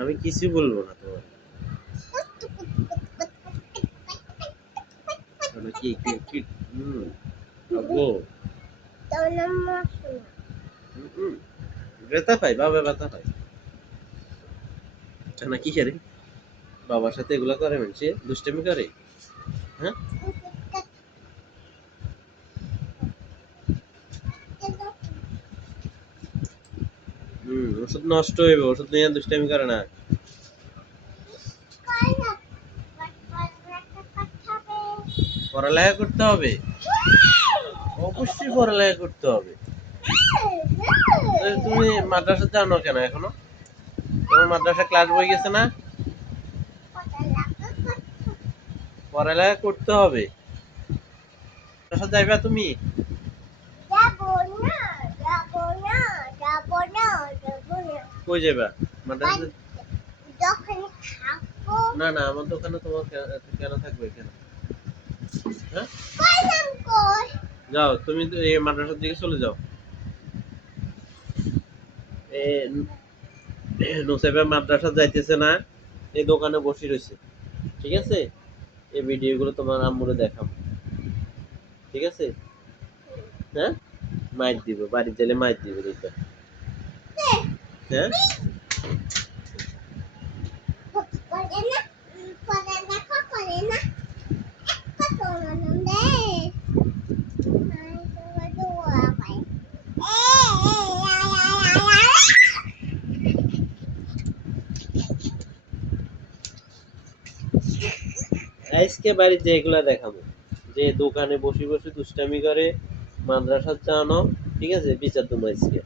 আমি কিছু বলবো না তোমার। কি কি কি আব্বু ব্যথা পাই, বাবা ব্যথা পাই না কি করে? বাবার সাথে এগুলা করে মানুষ, দুষ্টামি করে। হ্যাঁ, ওষুধ নষ্ট হইবে, ওষুধ নিয়ে দুষ্টামি করে না। পড়ালেখা করতে হবে, অবশ্যই পড়ালেখা করতে হবে। তুমি মাদ্রাসা যাও না কেন এখনো? তোমার মাদ্রাসা ক্লাস বই গেছে না? পড়ালেখা করতে হবে। মাদ্রাসা যাইবা তুমি? কই যাবা মাদ্রাসা? না না, আমার দোকানে তোমার কেন থাকবে কেন? হ্যাঁ, যাও তুমি তো এই মাদ্রাসার দিকে চলে যাও। নুসাইবা মাদ্রাসা যাইতেছে না, এই দোকানে বসে রয়েছে। ঠিক আছে, এই ভিডিওগুলো তোমার আম্মুরে দেখাবো। ঠিক আছে? হ্যাঁ, মাইর দিব, বাড়ি গেলে মাইর দিব দেখবে। হ্যাঁ, আজকে বাড়িতে এগুলা দেখাবো, যে দোকানে বসে বসে দুষ্টামি করে, মাদ্রাসা চানো। ঠিক আছে, বিচার দেবো আজকে।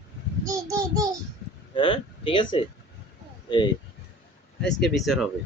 হ্যাঁ, ঠিক আছে, এই আজকে বিচার হবে।